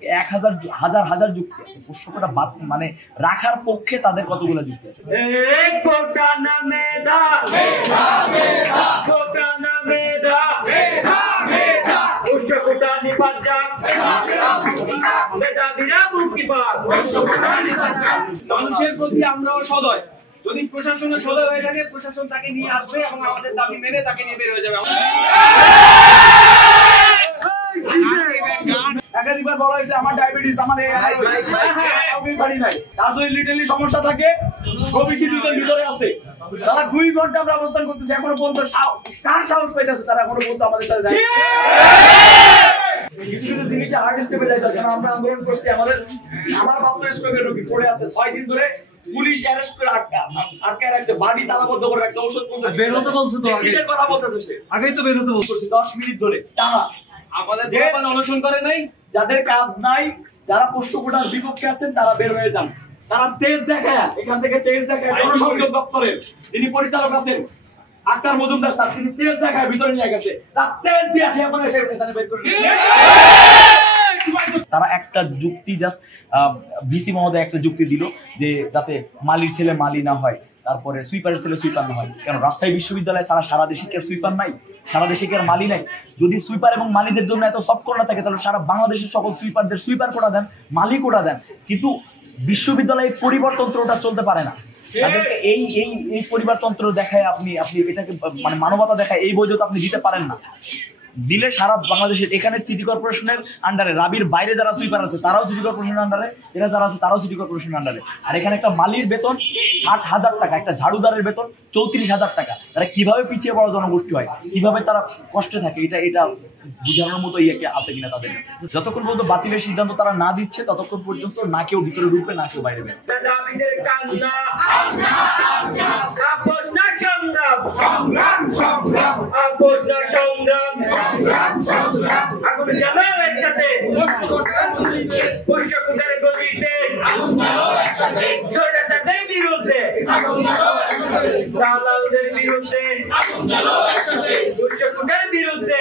1000 হাজার হাজার যুক্তি আছে পোষ্যকোটা মানে রাখার পক্ষে তাদের কতগুলো যুক্তি আছে। মানুষের প্রতি আমরাও সদয়, যদি প্রশাসনের সদয় হয়ে থাকে প্রশাসন তাকে নিয়ে আসবে এবং আমাদের দাবি মেনে তাকে নিয়ে বের হয়ে যাবে। একাধিকবার বলা হয়েছে আমার ডায়াবেটিস, আমার তার যদি লিটারলি সমস্যা থাকে ওবিসি দুজন ভিতরে আছে, তারা 2 ঘন্টা আমরা অবস্থান করতেছি, এখনো পর্যন্ত কার সাহস পাইতেছে তারা এখনো পর্যন্ত আমাদের সাথে কিছু কিছু জিনিসে হার্ড স্টেপে যাইতে হয়। আমরা আন্দোলন করছি, আমার বাপ তো স্ট্রোকের রোগী পড়ে আছে, 6 দিন ধরে পুলিশ অ্যারেস্ট করে আটকায় রাখছে, বাড়ি তালাবদ্ধ করে রাখছে, ঔষধ পর্যন্ত বের হতে বলছে। তো কিসের কথা বলতেছে সে? আগেই তো বের হতে বলছি 10 মিনিট ধরে টানা আমাদের যে অনশন করে নাই, যাদের কাজ নাই, যারা পোষ্যকোটার বিপক্ষে আছেন তারা বের হয়ে যান। তারা তেজ দেখায়, এখান থেকে তেজ দেখায় জনসংযোগ দপ্তরের যিনি পরিচালক আছেন আক্তার মজুমদার স্যার, তিনি তেজ দেখায় ভিতরে নিয়ে গেছে, তার তেজ দিয়ে আছে এখন এসে এখানে বের করে তারা একটা যুক্তি জাস্ট ভিসি মহোদয় একটা যুক্তি দিল যে যাতে মালির ছেলে মালি না হয়, তারপরে সুইপারের ছেলে সুইপার না হয়। কেন রাজশাহী বিশ্ববিদ্যালয়ে ছাড়া সারা দেশে কি আর সুইপার নাই? সারা দেশে কি আর মালি নাই? যদি সুইপার এবং মালিদের জন্য এত সফট কোটা থাকে তাহলে সারা বাংলাদেশের সকল সুইপারদের সুইপার কোটা দেন, মালি কোটা দেন। কিন্তু বিশ্ববিদ্যালয়ে পরিবারতন্ত্রটা চলতে পারে না। তাদেরকে এই এই এই পরিবারতন্ত্র দেখায় আপনি এটাকে মানে মানবতা দেখায় এই বৈধতা আপনি দিতে পারেন না। দিলে সারা বাংলাদেশের এখানে সিটি কর্পোরেশনের আন্ডারে, রাবির বাইরে যারা সুইপার আছে তারাও সিটি কর্পোরেশনের আন্ডারে, এরা যারা আছে তারাও সিটি কর্পোরেশনের আন্ডারে। আর এখানে একটা মালির বেতন 60,000 টাকা, একটা ঝাড়ুদারের বেতন 34,000 টাকা। তারা কিভাবে পিছিয়ে পড়া জনগোষ্ঠী হয়, কিভাবে তারা কষ্টে থাকে, এটা বুঝানোর মতো ইয়ে আছে কিনা তাদের কাছে। যতক্ষণ পর্যন্ত বাতিলের সিদ্ধান্ত তারা না দিচ্ছে ততক্ষণ পর্যন্ত না কেউ ভিতরে ঢুকবে না কেউ বাইরে বেরোবে। আগুন জ্বালাও একসাথে, পোষ্যকোটার গতিতে, স্বৈরাচারদের বিরুদ্ধে, দালালদের বিরুদ্ধে, পোষ্যকোটার বিরুদ্ধে।